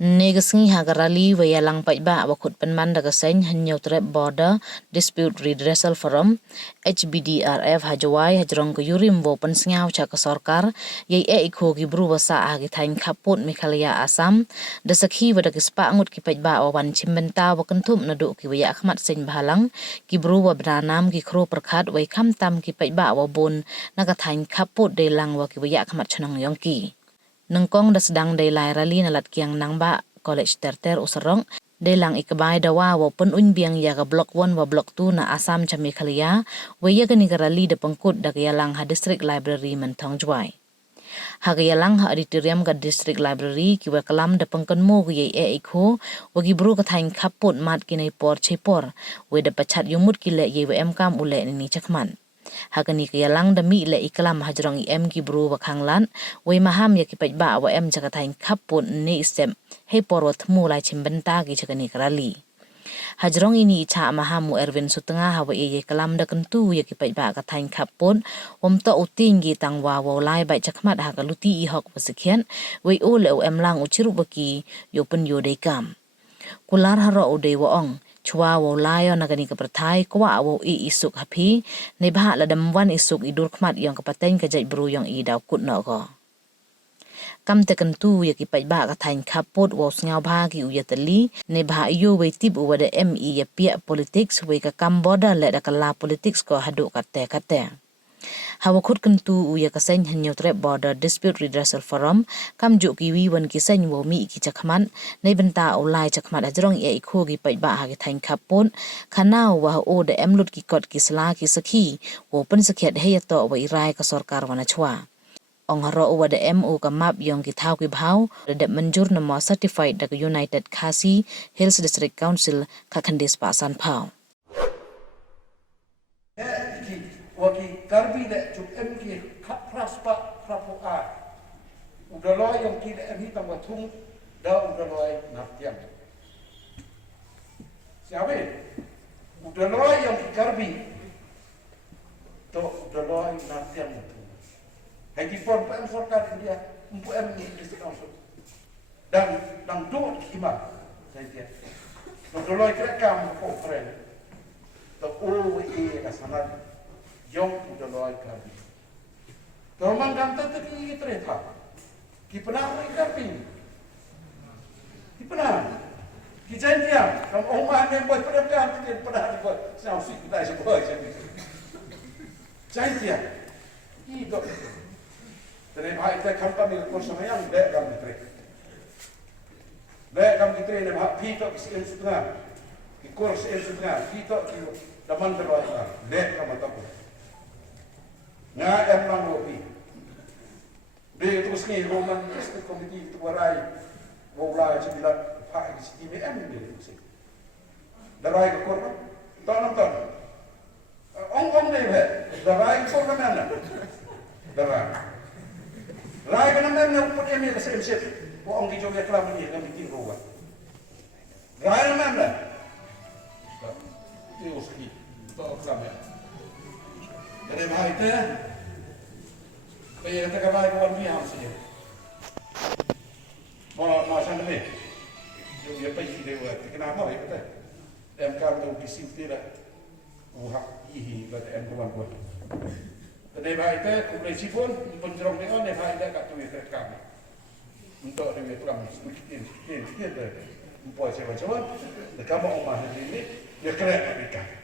Negasngi hagarali wayalang paitba wakut penman dagaseng hanyo trep border dispute redressal forum HBDRF hajawai hajrong ke yurim wo pensngau cha ke sorkar yai ikho gi bru wasa agi thain khappood Meghalaya Assam dasakhi wada ki spa ngut ki paitba wan chimbenta wa kentum nadu ki waya akhmat sing bahalang ki bru wa branam ki khro perkhat wai kham tam ki paitba wa bon naga thain khappood de lang wa ki waya akhmat chanang yongki nengkong da sedang day lai rali nalat kiang nangba college terter usarong delang ikabay dawa wa pun unbiang ya ka block 1 wa block 2 na Assam cha Meghalaya wa ya gani rali da pangkut da yalang ha district library mentong Jowai ha yalang ha auditorium ka district library ki wa kalam da pangkan mo gi ikho wa gi bru ka thain khappood mat ki nei por chepor we da pachat yumut ki le ye wa em kam ule ni chakman Hagani yalang demi le iklam hajrong em ki bru bakanglan we maham ya ki paitba wa em jagatain khappood ni istem he porot mu lai chimbenta ki jagani krali hajrong ini Chah maham Erwin sutenga hawa ye kalam da kentu ya ki paitba ka tain khappood to uting gi tangwa wa lai bai chakmat ha ka luti i hok pasikhen we o le em lang uchiru baki yo pen yo dei kam kular haro o dei wa ong chwa wo layo nagani ka prathai kwa wo I isuk hapi ne bha la dam wan isuk idur khmat yong ka pateng ka jai bru yong I daw kut no go kam te kan tu ya ki pai ba ka thain khappood wo sngaw bha ki u yatali ne bha yo we tip u wada me ya pia politics we ka kam border le da kala politics ko hadu ka te hawa khut kan tu u ya ka sen hanyo trep border dispute redressal forum kam ju ki wi wan ki sen wo mi ki chakhman nei benta ulai chakhmat ajrong ye ikho gi pai ba ha ki thain khappood khana wa o de emlut ki kot ki sla ki sakhi wo pen sakhet he ya to wa irai ka sarkar wana chwa ong haro wa de mo ka map yong ki thau ki bhau de manjur na mo certified da United Khasi Hills District Council ka khandis pa san phau Waki karbi da cuk em ki praspa prapo a udaloi yang ki da em hitam watung da udaloi naftiam siapa udaloi yang ki karbi to udaloi naftiam hai ki pon pem sarkar India umpu em ni district council dan do kima saya dia udaloi krekam ko kren to o e asanat Jom udaloi karbi. Torman kanta teki tereta. Ki penang karbi. Ki penang. Ki janjian. Kam omah ne buat penang ki penang buat. Sao si kita sebut jadi. Janjian. Itu. Terus hai kita company ko samayang de kam tre. De kam tre ne ha pito ki setengah. Ki kurs setengah. Pito ki daman terwai. De kam ataku. Nga em lang wopi. Be terus ni Roman District Committee tu warai. Wala jibila pak di sini em be terus. Darai ke korban. Ton. Ong ni be. Darai korban mana? Darai. Rai kan mana pun em ni sep. Wo ong di joget kelam ni kan bikin rowan. Rai mana? Itu uski. To kelam ya. Dari bahai itu, bayar kita bahai kawan ni ham saja. Mau sana ni, dia pergi dewa. Kenapa ya betul? Em kau tu bising tidak, uhak ihi kata em kawan kawan. Dari bahai itu, kumpulan pun penjerong dia ni bahai dia kat tu yang kami. Untuk dia pulang sedikit tu, empat macam. Dekat mau rumah ni, dia kerap ikan.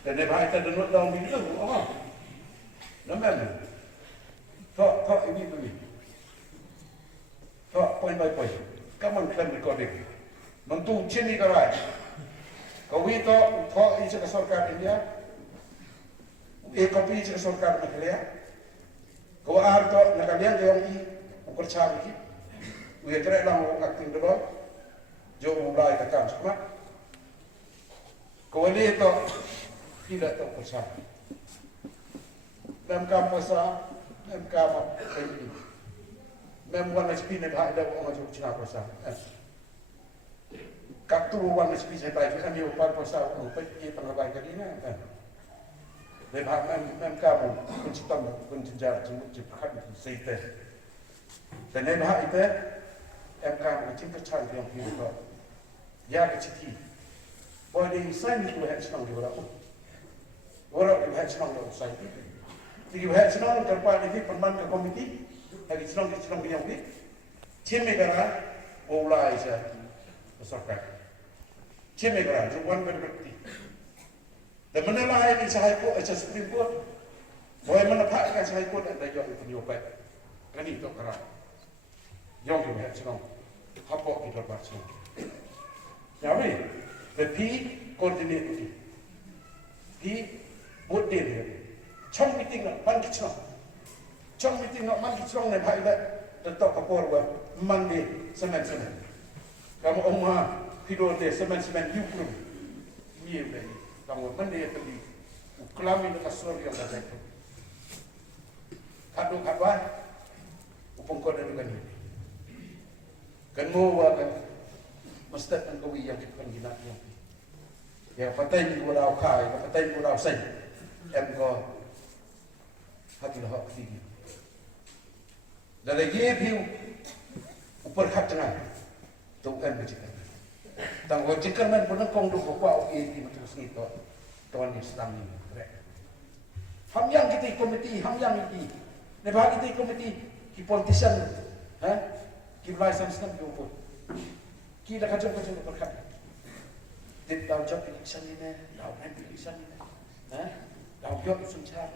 Dan dia bahaya terdenut dalam bilik tu, nampak? Tak ini beli. Tak point by point. Kamu klaim recording. Mentu cini kerai. Kau itu tak ini ke sarkar India. Kopi ke sarkar Meghalaya. Kau arto nak kalian yang ini ukur cabai. Uya kerana orang aktif dulu. Jauh mulai takkan semua. Kau ini itu tidak tahu pasal. Dalam kampasa, dalam kamp ini, memang nasib ni bahaya dah orang macam cina pasal. Kak tu orang nasib saya tahu, kami upar pasal, upar ini pengabai kali ni. Memang kamu pencipta penjenjar jenis kan sehingga. Dan bahaya itu, em càng cái chính cái chăn thì ông hiểu rồi ya cái chỉ boy đi sai mình cũng hết xong điều đó orang yang hết xong rồi sai thì hết xong cái qua đi perman cái committee hay xong cái yang đi chiếm mấy cái ra olay sa sarkar chiếm mấy cái ra जो one berarti dan mana lain yang saya ko aja Supreme Court boy mana pak kan saya ko ada yang penyobek kan itu kerana yang tu hết xong khappood kita baca Jadi, tapi koordinasi, di model dia, trong meeting nak man kicau, trong meeting nak man kicau ni bahaya dah, tetap kapor gua mandi semen. Kamu omah hidup dia semen yukrum, ni boleh. Kamu mandi tadi, uklami dekat suri yang dah itu. Kado upung kau dah dengan ni. Kan mau kan. Mesti kan kau yang kita gina yang ya patay ni wala kai patay ni wala sai em ko hati lah tinggi dari ye view upar khat tengah tu em bercakap tang ho cikar man pun kong du ko kwa okey di macam ni to ni sedang ni ham yang kita komiti ham yang ini ne bagi kita komiti ki politician ki license kan ko kita kacau berkat. Di dalam job election ini, dalam election ini, dalam job sunca.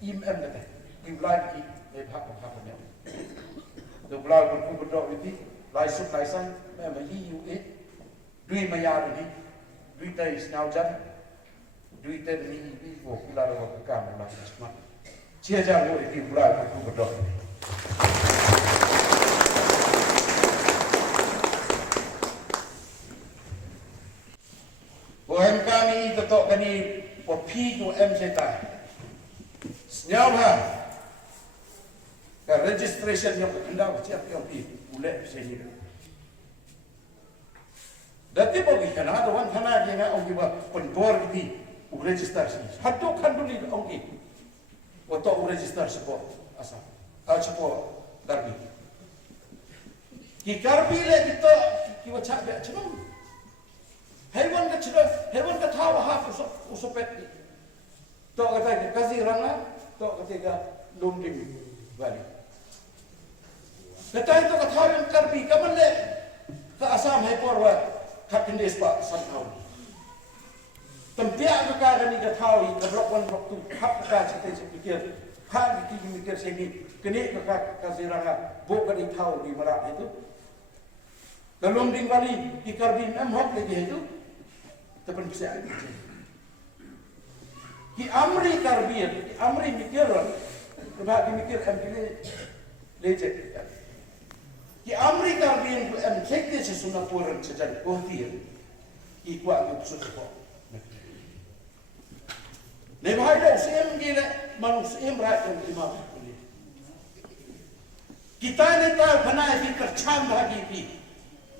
Im kata, im lagi di hak ni. Tu belau berkumpul itu, license, memang EU dui mayar ini, dui tay senaujan, dui tay ini wo kila ro kam lah cuma. Cia jangan itu belau berkumpul. Bohem kami tetok kani popi tu MCTA. Senyawa ka registration yang kendau siap yang pi boleh sini. Dati bogi kana ada wan kana dia ngau giba pendor di register sini. Hatu kan dulu ong ki. Oto register sepo asal. Sepo darbi. Ki karbi le kita ki wacak be cuma. Hewan ka tahu haf usopet ni. Tok kata kasih ranga, tok kata lunding balik. Kata itu ka tahu yang karbi, kaman le ka asam hai porwa kapindes pak sanau. Tempiak ka kani ka tahu ka blok tu hap ka cite pikir. Ha di mikir sini kene ka kasih ranga bo ka di tahu di merak itu. Dalam ding balik di karbi hok lagi itu. Tepan bisa aja. Ki amri karbir, ki amri mikir, kebab mikir pilih lecet. Ki amri karbir tu cek dia sesuatu orang sejak bohtir. Ki kuat tu sudah. Lebih dah usim gila, manusia berat yang lima. Kita ni tahu kena fikir cam lagi pi.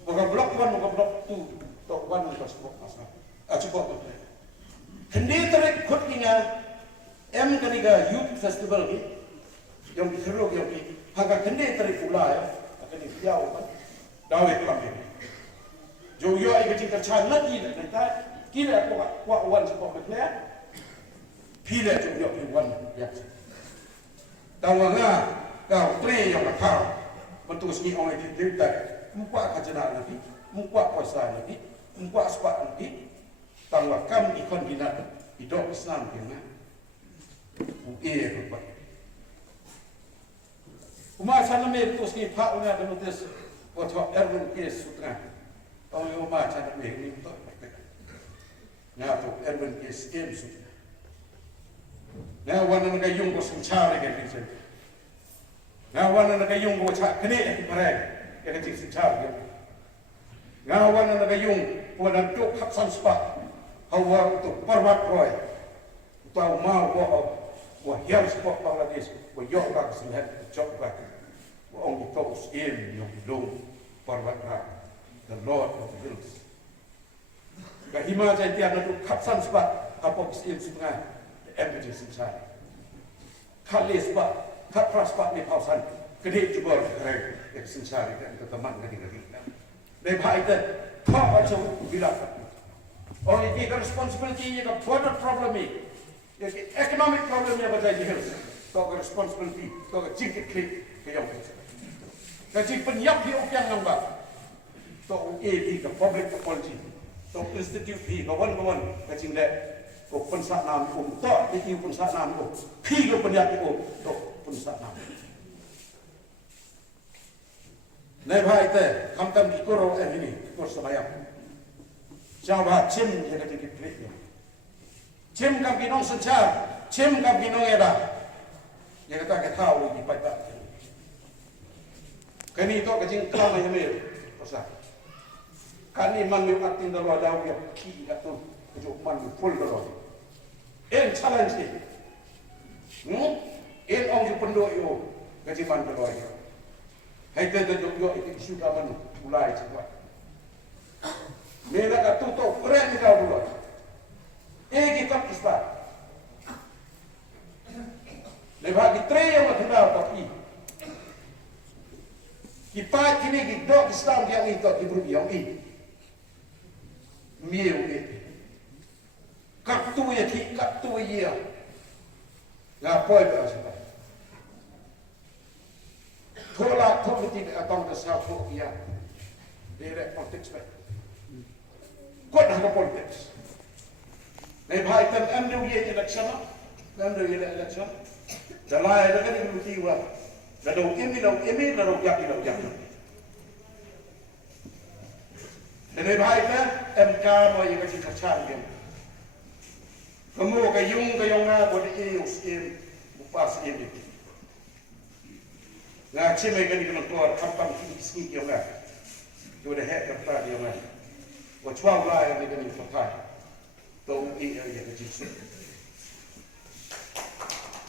Bukan blok one, bukan blok two, blok one bukan blok asal. Cuba betul. Kendi terek kot ingat kaniga youth festival ni yang dikeruk yang ni harga kendi terek pula ya akan dipiau kan dawet lambe. Jo ai kecil kecil lagi dah nanti kira kuat wan sebab betul. Pila jo yo wan ya. Tawanga kau tre yang kau betul sini orang itu tak muka kajian lagi, muka puasa lagi, muka sepat lagi. Tangwa kam ikon gina idok Islam kena uke rupa. Uma sana me tu ski pak una de notis oto erun ke sutra. Tau yo ma sana me ni to. Na to erun ke skem sutra. Na wana na yung ko sunchare ke kinsen. Na wana na yung ko cha kene pare ke tin sunchare. Na wana na yung ko na tok hapsan spa. Hawa tu parwat roy, tahu mau wah hiam sport Bangladesh, wah yok bak sehat job bak, wah orang itu skim yang belum parwat ra, the Lord of the Hills. Kahima jadi tiada tu kapsan sebab apa skim sebenarnya emergency saya. Kali sebab kapras sebab ni pausan Kini juga kereng yang sencari dan keteman kini. Lepas itu, tak macam bilang. Orang ini kan responsibility yang border problem ini, economic problem yang berjaya health. Tak responsibility, tak jingkit klik ke yang itu. Jadi penyiap di ukian nambah. Tak di ke public apology. Tak institute di kawan-kawan kecing dek. Kau pensak nam tak di pensak nam pi kau penyiap itu tak pensak nam. Lepas itu, kamu kikoro ini, kikor sebayang. Jangan cim yang kecil kecil. Cim kamu kinong sencar, cim kamu kinong eda. Yang kita tahu di pada. Kini itu kecil kelam yang mil, pasal. Kini manu atin dalam ada yang ki atau kecil manu full dalam. En challenge ni. En orang yang penduk itu kecil manu dalam. Hai terduduk juga itu sudah mulai cepat. Mereka kata tutup keren kau dulu. Kita kisah. Lepas kita yang kenal tapi kita kini kita Islam yang itu diberi yang ini. Miu ini. Katu ya. Ngapai bersama. Tolak politik atau kesalahan dia, direct politik. Kau dah politik. Lepas itu ambil election, Jowai ada kan yang kiwa, lalu ini, lalu jak. Dan lepas itu MK mau yang kasih kacang dia. Kamu kayung na boleh ius bupas ini. Nah, cuma kan di keluar kampang sini yang nak, tu dah hek kata dia nak. Chwa yang dia ni pakai, tu yang kecil sup.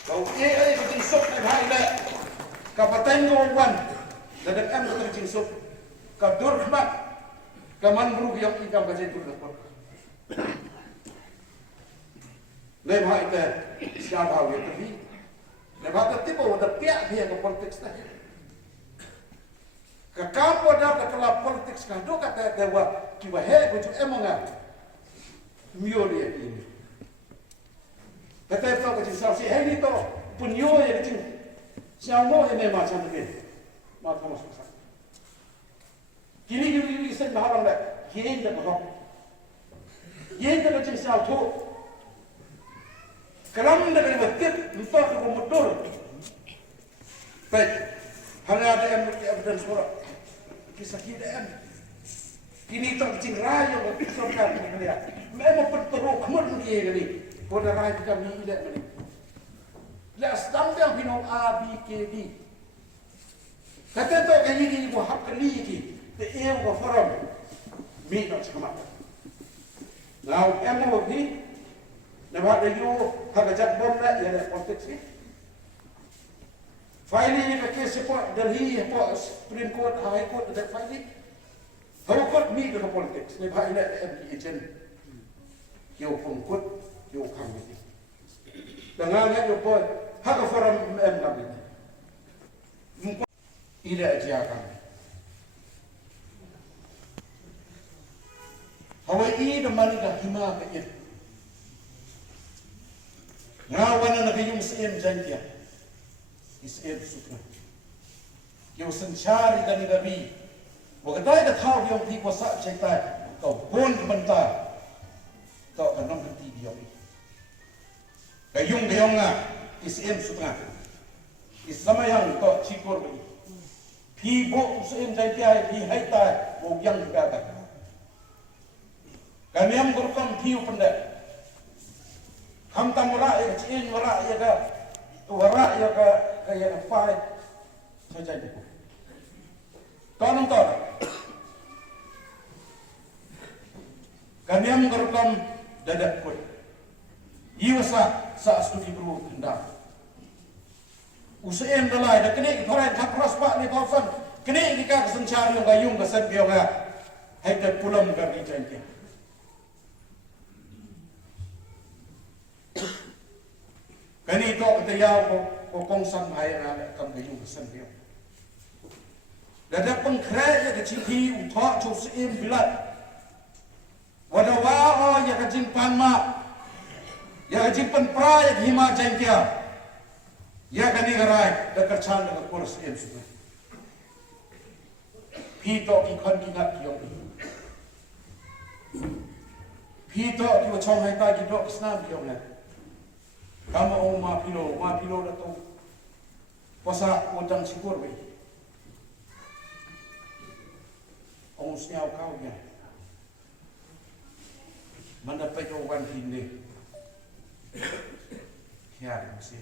Kau yang kecil sup ni hari ni, kapten kawan, dan em kecil sup, kadur khmat, kaman buru yang ikam kecil tu dapat. Lepas itu siapa yang terbi, lepas itu tiba ada pihak dia ke politik sahaja. Kamu ada ketelah politik sekarang, do kata dewa kiwa hei bujuk emonga, mio dia ini. Kata itu kecil sahsi hei ni to punyo yang kecil, siapa yang macam ni, macam macam. Kini kita isen bahalang dah, yen dah berapa, yen dah kecil siapa tu, kelam dah kena bertip, entah tu motor, baik, hanya ada evidence surat. Kisah kita kini tak cing raya berpisahkan ni dia. Memang berteruk kemudian dia ni. Pada raya kami tidak ni. Lihat sedang dia binong A, B, K, D. Kata tu kaya ni ibu hak kali ni. Te ia ibu forum. Mi tak cakap. Now, emo ni. Nampak dia you hak ajak bom nak ia ada konteks ni. Filing ke kes apa Delhi apa Supreme Court High Court ada filing. How court ni ke politik. Ni bahaya ada agent. Yo pengkut yo kami. Dengan yo pun hak forum kami. Ila aja kami. Hawaii the money dah hima ke it. Ngawan na kayong SM jantia. Isip sutra. Yung sencari kami gabi. Wakadai dah tahu yung di kuasa cerita. Kau pun kebentar. Kau akan nanti dia. Kayung nga. Isip sutra. Isama yang kau cikor beri. Pi bo usim cerita. Pi haitai. Bo yang kata. Kami yang berkam piu pendek. Hamtam warak ya kecil warak ya ke. Warak ya ke. Kaya fai saja ni. Tanam tar. Kami yang gerukam dadak kut. Iwasa sa studi bro hendak. Usain dalai dak kene thorai thak ras pak ni thosan. Kene kita sencari yang gayung kesan biong ga. Hai dak pulam ga ni janji. Kani to kata yau ko kong san hai na kam gayung kesan biong. Dada pengkret ya kecipi utak cuk seim bilat. Wadawa ya kajing panma. Ya kajing penpra ya hima jengkia. Ya kani garai da kercan da kurus seim sudah. Pito ki kon ki ngat ki ong. Pito ki wa chong hai ta ki dok snam ki ong. Kamu o ma pilo da tu. Pasa udang sikur bai. Ong siau kau ya. Mana pejo wan hinde. Ya mesti.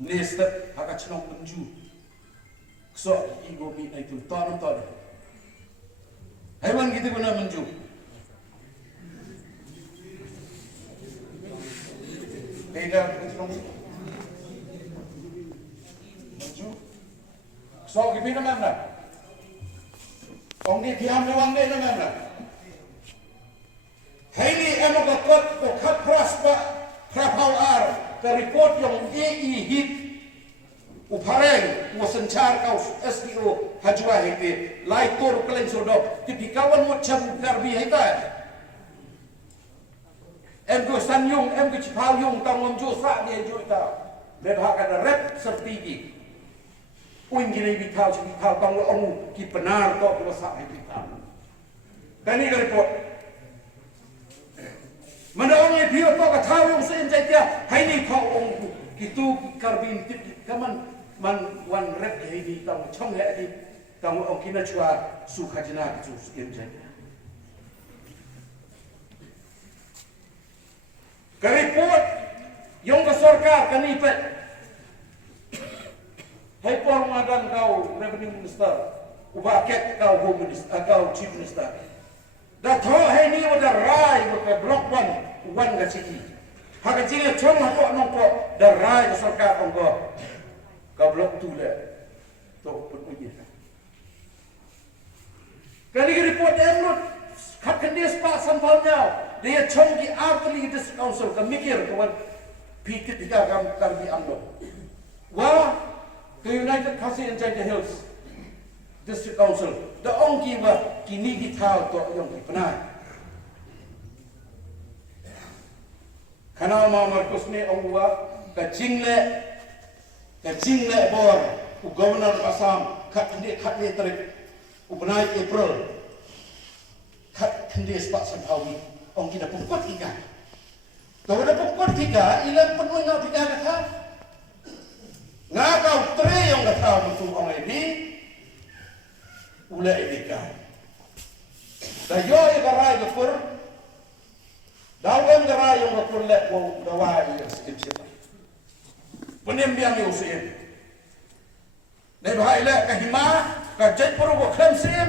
Nestet haka chnong menju. So ego mi itu ton. Hewan kita guna menju. Tidak chnong menju. So kita mana? Ông đi thiam với ông đây nó làm là thấy đi em có cốt của khắp prosper khappood cái report yang hit upareng wasanchar kau SPO hajwa heke lai tor kelen sodok tapi kawan macam karbi heta em go san yung em go chipau yung tang ngom jo sa dia jo ta le ha ka rep sertigi Uin gini bitau tang ông ki benar to ko sa bitau. Kani ga report. Mana ông ye pio to ka thau yung sen jai dia hai ni thau ông ki tu karbin tip kaman man wan rep he di tang chong he di tang ông kina chwa su khajna ki chu sen jai. Ka report yung ka sarkar kani pet Hai pormadan kau revenue minister, ubaket kau home minister, kau chief minister. Dah tahu hai ni ada rai bukan blok one gaciki. Hak kecil cuma hakok nongko dah rai sarkar ongko. Kau blok tu le, tu pun uji. Kali report emrut, kat kendis pak sampalnya. Dia congki artli dis council kemikir kawan pikir tiga kami amlo. Wah. The United Castle and Jaya Hills District Council, the ong kiwa kini ditau to yung kipanay. Kana Marcos ni ong wa ka jingle bor u governor Assam kat ni trip u benai April kat kendi spak sampawi ong kita pukut tiga. Tahu dah pukut tiga ilang penuh ngau tiga kata. Nga kau tre yang kata betul orang ini ulai dikah. Dah yo ikarai bekur, dalam ikarai yang bekur lek wau Jowai yang sedip. Penyembiang yang usia. Dah bahai lek kahima, kajat perlu bukan sim,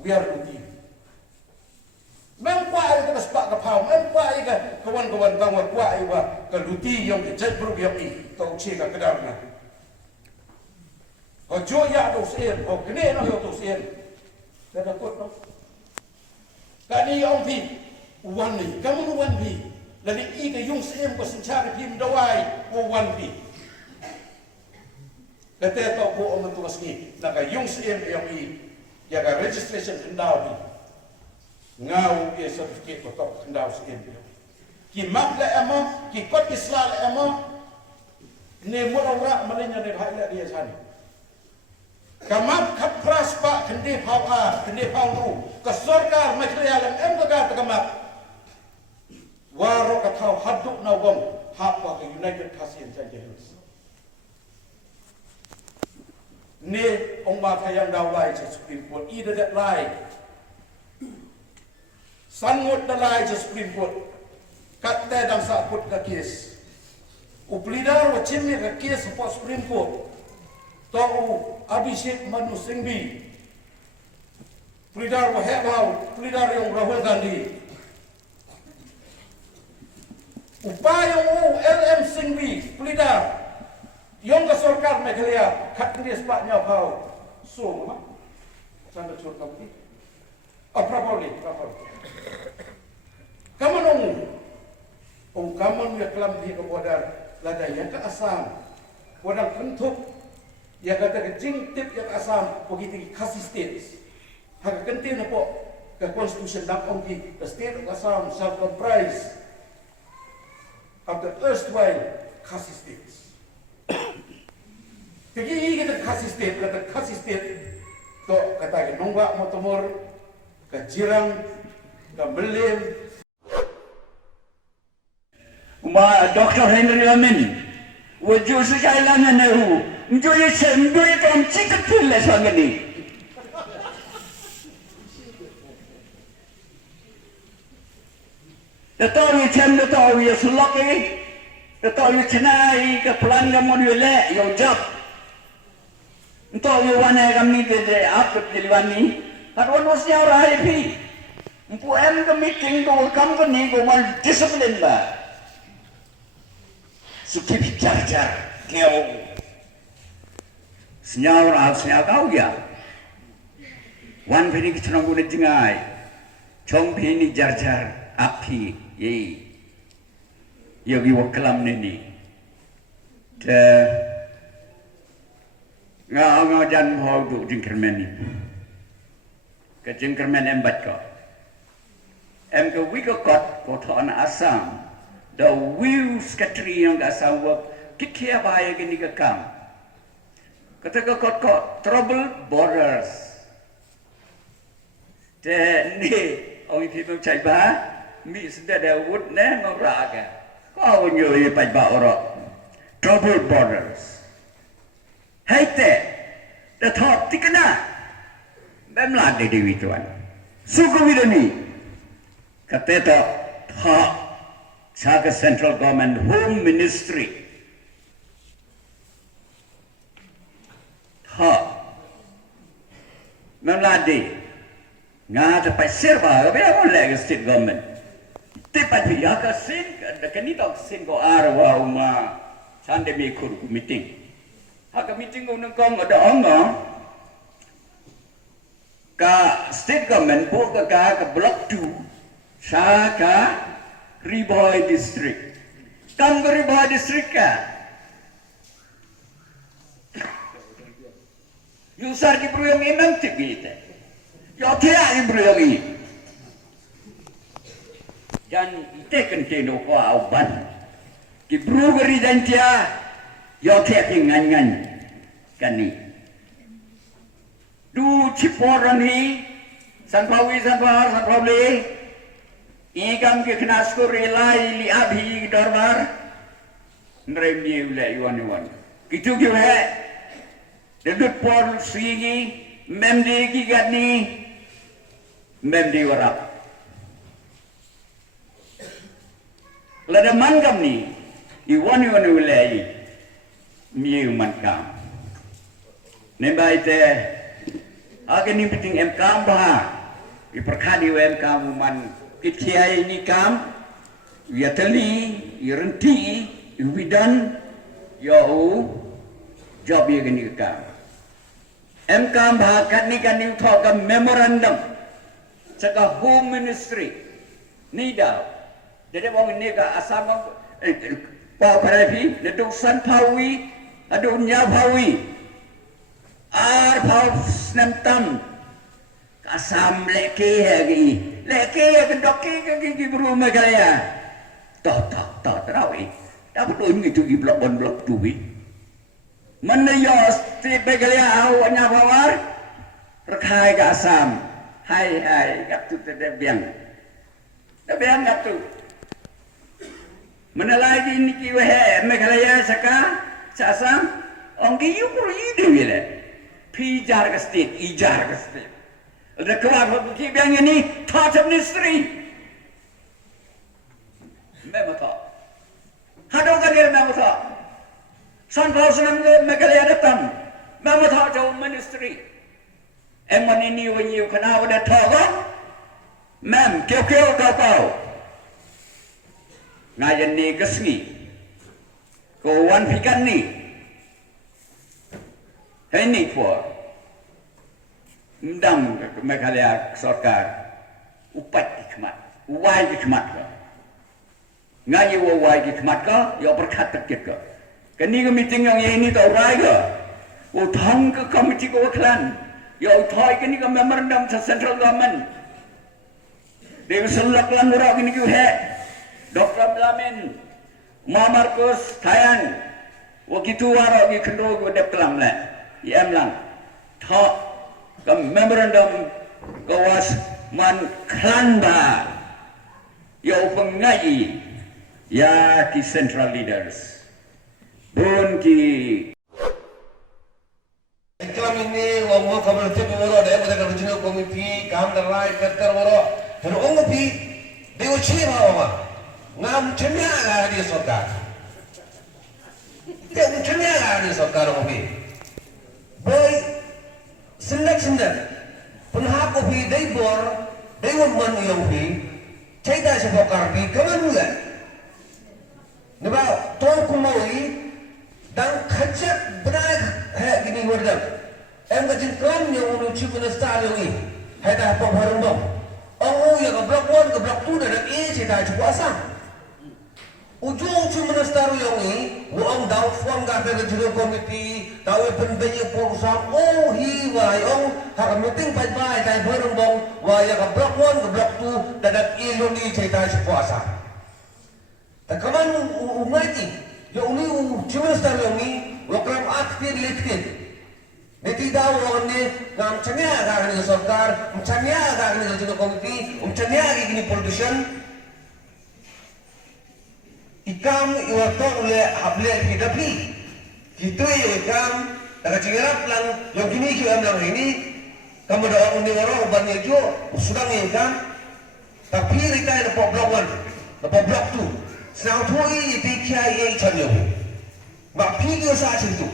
biar rugi. Mempuai kita sepak kapau, mempuai kita kawan-kawan bangwa puai wa keluti yang kejat perlu biar ni. Tau cik ke dalam na. Kau jual ya tu sen, kau kena nak tu sen. Dah dapat tu. Kani yang pi, wan ni, kamu wan pi. Lalu ika yung sen kau sencari pim Jowai, wan pi. Kata tau kau orang tu asni, nak yung sen yang pi, jaga registration kendau pi. Ngau ia certificate kau tak kendau sen pi. Ki map le emo, ki kot Islam le emo. Ni mula orang malingnya ni bahaya dia sana. Kamap kapras pak kendi pau tu. Kesorkar macam alam embaga terkamap. Waro katau haduk nawang hapa ke United Castle and Jaya Hills. Ni ongma kayang dawai je Supreme Court. Ida that lie. Sangut the lie je Supreme Court. Kat tedang saput ke kes. Upelidar wacim ni kes support Supreme Court. Tau Abhishek Manu Singhvi. Pelidar wahebau, pelidar yang Rahul Gandhi. Upaya LM Singhvi, pelidar yang ke sarkar Meghalaya kat dia sepatnya kau. So, mama. Sampai curut kamu ni. Properly. Kamu nunggu. Kamu ni kelam di kepada ladanya ke Assam. Wadang kentuk Ya kata ke jing tip yang asam begitu kasih states. Hak kentin apa ke constitution dak ongki the state of Assam shall comprise of the erstwhile kasih states. Jadi kita kasih state kata kasih state to kata ke nonggak motomor ke jirang ke belim. Dr. Henry Amin, wujud sekailangan nehu, menjadi sendiri dalam cikgu tulis ini. Tetapi cendera tahu ya sulaki, tetapi cenai ke pelanggan modulnya yang jap. Entah mana kami jadi apa jeliwani, kalau nusnya orang happy, empuan ke meeting tu company tu mal disiplin bah. Suki bicara kau senyawar kau ya wan pini kita nak guna jengai cong pini jar api ye yogi wakalam nini te ngau jan mau tu jengkermen ni ke jengkermen embat ko ke wiko kot thon Assam the wheels katri yang asam work kikia bahaya gini ke kam kata kot trouble borders dan ni orang itu cai bah mi sudah ada wood ne ngoraga kau nyoy pai ba oro trouble borders hai te the thought tikana memla de dewi tuan suku widani kata to ha Chah Central Government Home Ministry Meladi ngah dapat serba apa boleh state government tepat dia ke sin kan ni tak sin ko arwa uma sande me kur meeting hak meeting ko nang kong ada ongong ka state government po ka block 2 Chah Riboy district. Kam ke Riboy district ka? Yusar ki bruyong inang tigite. Yo kaya ki bruyong i. Dan ite kenteno ko auban. Ki brugeri dan tia yo kaya ki ngan kani. Du ciporan hi sanpawi Ikam ke kenas ko relai li abhi dorbar nrem ni ulai wan kitu ke he dedut por sigi memdi ki gadni memdi warap lada mangam ni iwan ulai mi man kam nembai te agen ni piting em kam ba iperkhani em kam man Kiai ini kam, ya teli, ya renti, ya bidan, ya job ya gini kam. Kam bahakat ni kan ni thok memorandum, seka Home Ministry, ni dah. Jadi orang ni ka asam pau parapi, neduk san pawi, adu nya pawi, pau sentam, asam leki lagi. Leki yang doki ke rumah kaya. Tak terawih. Dapat doing itu di blok 1 blok 2. Mana ya street kaya awaknya bawar. Rekai ke asam. Hai kat tu tidak biang. Tak biang kat tu. Mana lagi ni kiwa he mekalaya saka asam. Onggi you perlu ide bila. Pijar ke street, ijar ke street. Ada keluar bukti biang ini thought of ministry. Memang tak. Hadau kan dia memang tak. Sanpau senang mekalaya datang. Memang tak jauh ministry. Emang ini wenyu kenapa dia tahu? Mem kau kau. Ngajen ni kesni. Kawan fikan ni. Ini for. Ndam mekalaya sarkar upat dikmat wai dikmat ka ngai wai dikmat ka yo berkat tekit ka kini ke meeting yang ini tau rai ka Utang ke komiti ko klan. Ya utai kini ke memorandum sa central government. Dia selak lang ura kini ko he. Dr. Blamin, Marcos, Thailand. Wakitu waro ki kendro ko dep kelam le. Yam lang. Tha ke memorandum ko was man klan ba. Ya pengai ya ki central leaders. Bun ki Iklam ini ngomong komunitas woro deh pada kerjanya komiti kam darai kerter woro dan orang pi dia uci bawa ngam cemia lah dia sokar dia cemia lah dia sokar orang pi boy sendak penhak kopi dia bor dia umman yang pi cerita sebokar pi kaman mula nebak tuan kumoi dan kacak benar gini wordam em kacin klan yang menuju ke nesta lewi hai dah apa barang dong orang yang ke blok 1 ke blok 2 dan cerita cukup asam ujung menesta lewi orang daun form kata ke juru komiti tahu pentingnya perusahaan hiwai orang hak meeting baik-baik hai barang dong wah yang ke blok 1 ke blok 2 dan iluni cerita cukup asam tak kaman umati yang ini cuma setara ini, wakram aktif lektin. Nanti dah orang ni ngam cengah agak ni sarkar, cengah agak ni jadu komiti, cengah agak ni politician. Ikam iwatok oleh hable hidup ni. Kita ikam dah cengarap lang yang kini kita lang ini. Kamu dah orang ni orang banyak jo, sudah ikam. Tapi kita ada blok 1, ada blok 2. Senang tu ini dikiai cakap, mak pergi usaha itu.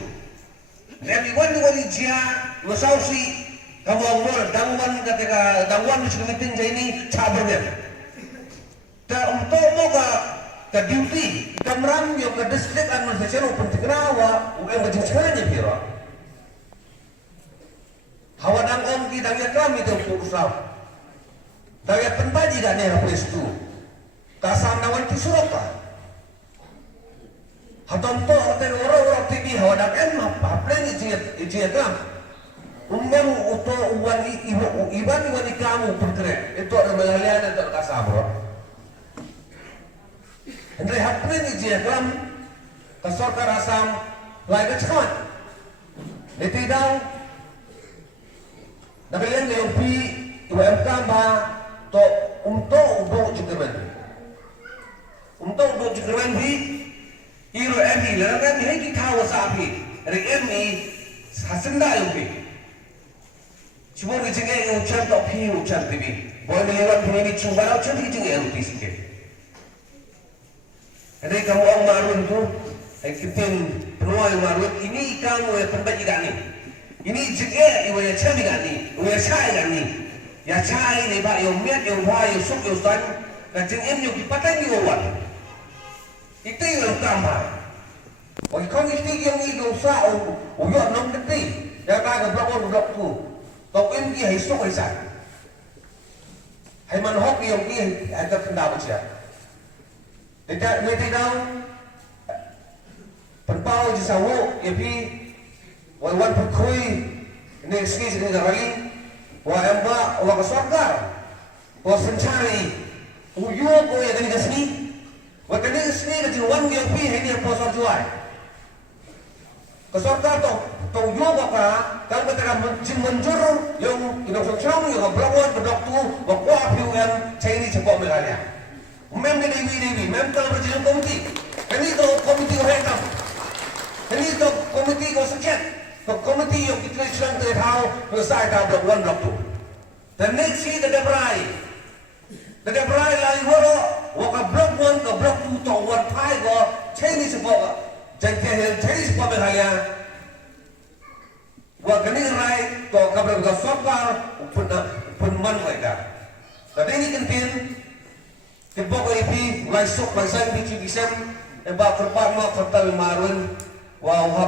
Jadi wani dia usaha si kamu orang dangwan ketika dangwan mesti meeting jadi ini cabarnya. Dan untuk moga ke duty kamram yang ke district administration open tigrawa, uang macam sekarang je kira. Hawa dangom kita yang kami itu usaha. Tapi penbaji dah ni apa itu? Kasam nawan tisuraka. Hatompo hotel orang tinggi hawa dak apa plan ije kam. Umang uto uwan iban kamu berkere. Itu ada melalian itu kasam bro. Henry haplen ije kam kasarkar asam lagi cepat. Niti daw. Nakalian yung pi UMK ba to ubo jikemen. Untuk jikemen bi iro emi laran ni kita wasapi. Ri emi hasenda yung bi. Cuma ni jenge yung chan to pi yung chan tibi. Boy ni lewat ni cuma lau chan jenge yung pi sikit. Jadi kamu orang marun tu, ekipin penuh yang marun ini kamu yang penbaji gani. Ini jenge iwa yang cami gani, iwa yang cai gani. Ya cai ni ba yung miat yung ba yung suk yung san, kajeng yung kipatan yung wan. Itu yung tambah. Wah kau mesti yang itu sa uyok nom keti. Ya ba blok tu. Kau ini hai suk hai san. Hai manhok yung ki ada pendapat siap. Tidak daw penpau di sawo yapi wan perkui ini skis ini darali wa amba wa kasarkar wa sencari uyo ko ya kani kasni wa kani kasni ke wan yapi ini posor Jowai kasarkar to uyo ko ka kalau kita menjur yung inong yung blok 1 blok 2 wa ko apiuan chaini cepo melalya mem ni mem kalau berjalan komiti ini tu komiti rekam ini tu komiti kau sekian komiti yang kita sedang terhau selesai dah blok 1 blok 2 dan next si the debrai lagi woro waka blok 1 ke blok 2 to wan pai go chaini sebuah jadi chaini sebuah berhaya waka ni rai to kabel ke sokar penman mereka tapi ini kentin Kebok IP, laisok, laisang bici bisem, ebak kerpat mak kertal marun, wow.